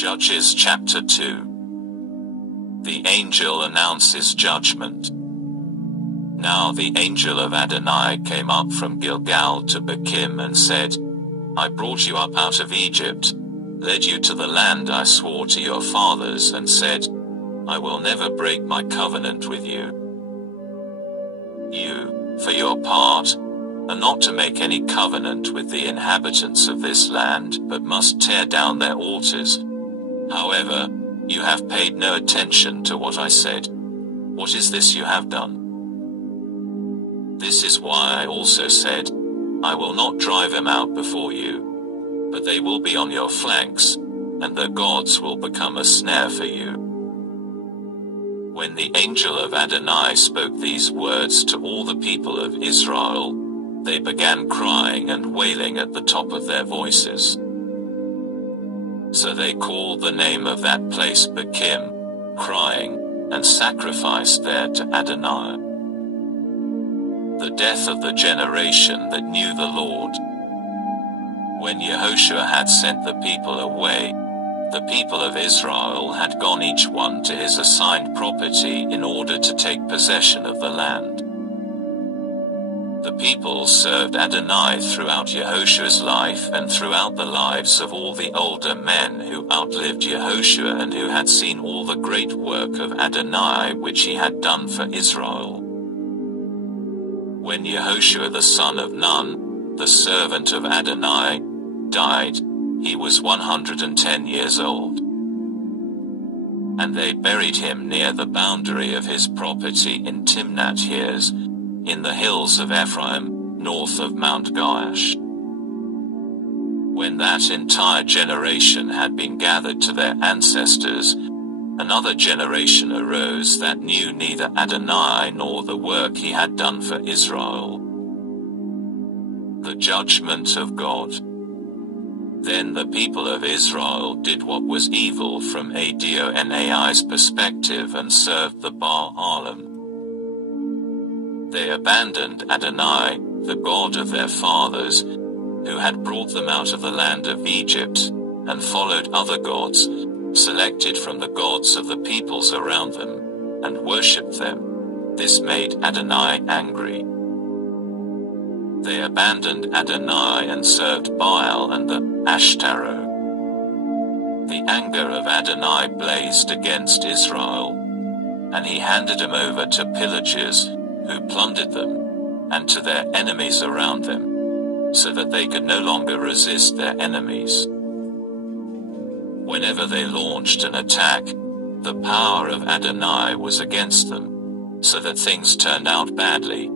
Judges chapter 2. The angel announces judgment. Now the angel of Adonai came up from Gilgal to Bochim and said, I brought you up out of Egypt, led you to the land I swore to your fathers, and said, I will never break my covenant with you. You, for your part, are not to make any covenant with the inhabitants of this land, but must tear down their altars. However, you have paid no attention to what I said. What is this you have done? This is why I also said, I will not drive them out before you, but they will be on your flanks, and their gods will become a snare for you. When the angel of Adonai spoke these words to all the people of Israel, they began crying and wailing at the top of their voices. So they called the name of that place Bochim, crying, and sacrificed there to Adonai. The death of the generation that knew the Lord. When Yehoshua had sent the people away, the people of Israel had gone each one to his assigned property in order to take possession of the land. The people served Adonai throughout Yehoshua's life and throughout the lives of all the older men who outlived Yehoshua and who had seen all the great work of Adonai which he had done for Israel. When Yehoshua the son of Nun, the servant of Adonai, died, he was 110 years old. And they buried him near the boundary of his property in Timnath-Heres, in the hills of Ephraim, north of Mount Gaash. When that entire generation had been gathered to their ancestors, another generation arose that knew neither Adonai nor the work he had done for Israel. The judgment of God. Then the people of Israel did what was evil from Adonai's perspective and served the Baalim. They abandoned Adonai, the God of their fathers, who had brought them out of the land of Egypt, and followed other gods, selected from the gods of the peoples around them, and worshipped them. This made Adonai angry. They abandoned Adonai and served Baal and the Ashtaroth. The anger of Adonai blazed against Israel, and he handed them over to pillagers, who plundered them, and to their enemies around them, so that they could no longer resist their enemies. Whenever they launched an attack, the power of Adonai was against them, so that things turned out badly,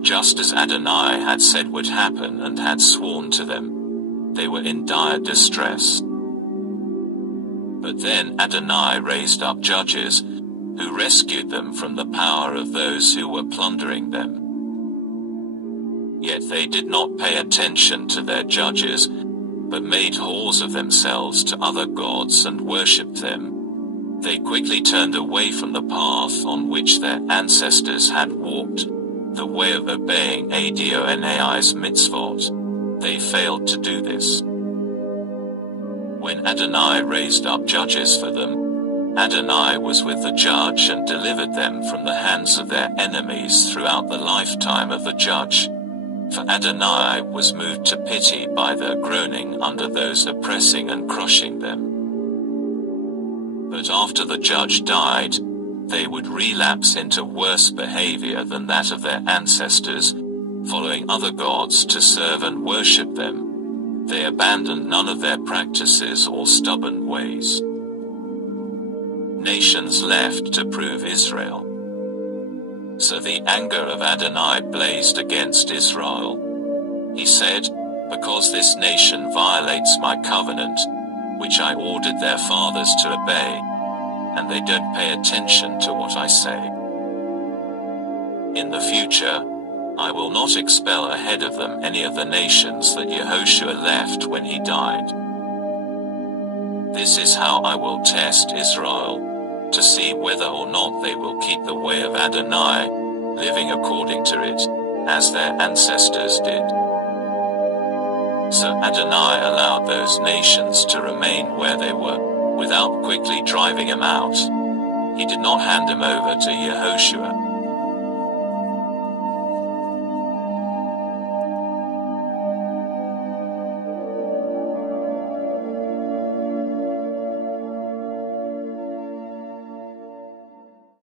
just as Adonai had said would happen and had sworn to them. They were in dire distress. But then Adonai raised up judges, who rescued them from the power of those who were plundering them. Yet they did not pay attention to their judges, but made whores of themselves to other gods and worshipped them. They quickly turned away from the path on which their ancestors had walked, the way of obeying Adonai's mitzvot. They failed to do this. When Adonai raised up judges for them, Adonai was with the judge and delivered them from the hands of their enemies throughout the lifetime of the judge. For Adonai was moved to pity by their groaning under those oppressing and crushing them. But after the judge died, they would relapse into worse behavior than that of their ancestors, following other gods to serve and worship them. They abandoned none of their practices or stubborn ways. Nations left to prove Israel. So the anger of Adonai blazed against Israel. He said, because this nation violates my covenant, which I ordered their fathers to obey, and they don't pay attention to what I say. In the future, I will not expel ahead of them any of the nations that Yehoshua left when he died. This is how I will test Israel, to see whether or not they will keep the way of Adonai, living according to it, as their ancestors did. So Adonai allowed those nations to remain where they were, without quickly driving him out. He did not hand him over to Yehoshua.